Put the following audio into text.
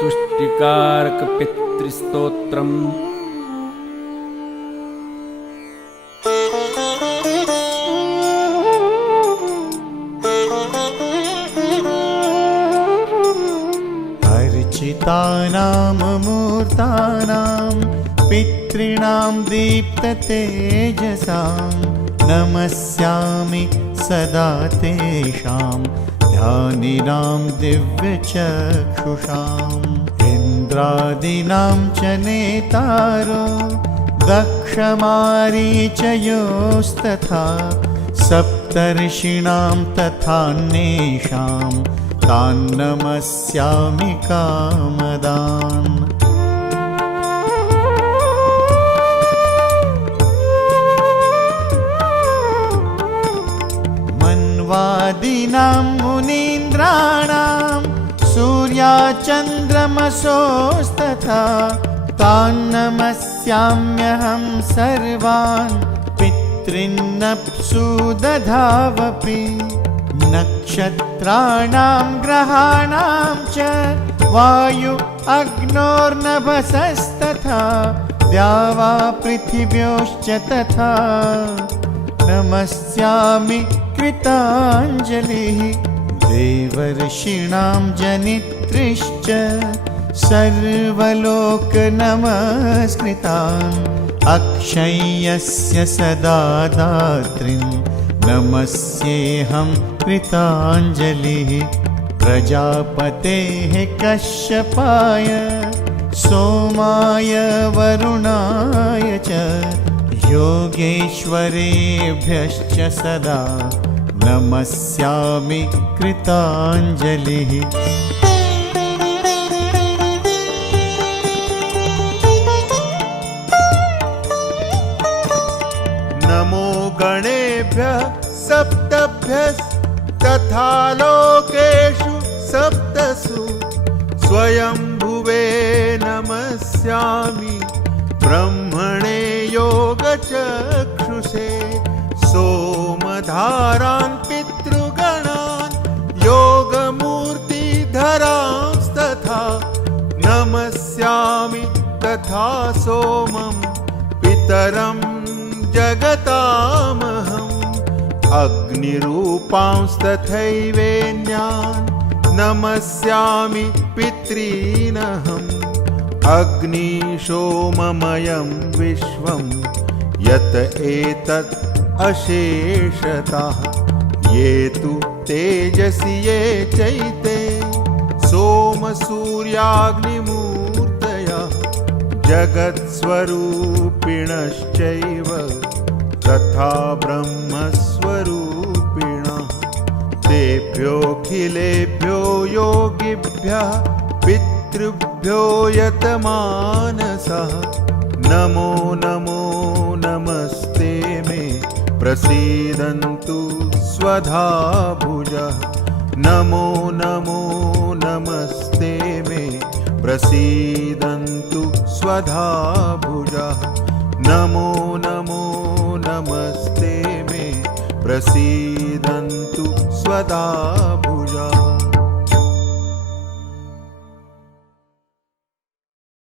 तुष्टिकारक पितृस्तोत्रम्। अर्चितानां मूर्तानां पितॄणां दीप्ततेजसां नमस्यामि सदा तेषां ध्यानिनां दिव्यचक्षुषाम्। इन्द्रादीनां च नेतारो दक्षमारीचयोस्तथा सप्तर्षीणां तथान्येषां तान् नमस्यामि कामदान्। मन्वादीनां मुनीन्द्राणां सूर्याचन्द्रमसोस्तथा तान् नमस्याम्यहं सर्वान् पितॄन्नप्सु दधावपि। नक्षत्राणां ग्रहाणां च वायु अग्नोर्नभसस्तथा द्यावा पृथिव्योश्च तथा नमस्यामि कृताञ्जलिः। देवर्षीणां जनित्रीश्च सर्वलोकनमस्कृतान् अक्षय्यस्य सदा दात्रीं नमस्येऽहं कृताञ्जलिः। प्रजापतेः कश्यपाय सोमाय वरुणाय च योगेश्वरेभ्यश्च सदा नमस्यामि कृताञ्जलिः। नमो गणेभ्यः सप्तभ्यस्तथा लोकेषु सप्तसु स्वयंभुवे नमस्यामि ब्रह्मणे योगचक्षुषे। सोमधारान् पितृगणान् योगमूर्तिधरांस्तथा नमस्यामि तथा सोमं पितरं जगतामहम्। अग्निरूपांस्तथैवेन्यान् नमस्यामि पितॄनहम्। अग्निशोममयं विश्वं यत एतत् अशेषतः ये तु तेजसि ये चैते सोमसूर्याग्निमूर्तयः जगत्स्वरूपिणश्चैव तथा ब्रह्मस्वरूपिणः। तेभ्योऽखिलेभ्यो योगिभ्यः पितृभ्यो यतमानसः नमो नमो नमस्ते मे प्रसीदन्तु स्वधा भुजः। नमो नमो नमस्ते मे प्रसीदन्तु स्वधा भुजः। नमो नमो नमस्ते मे प्रसीदन्तु स्वधा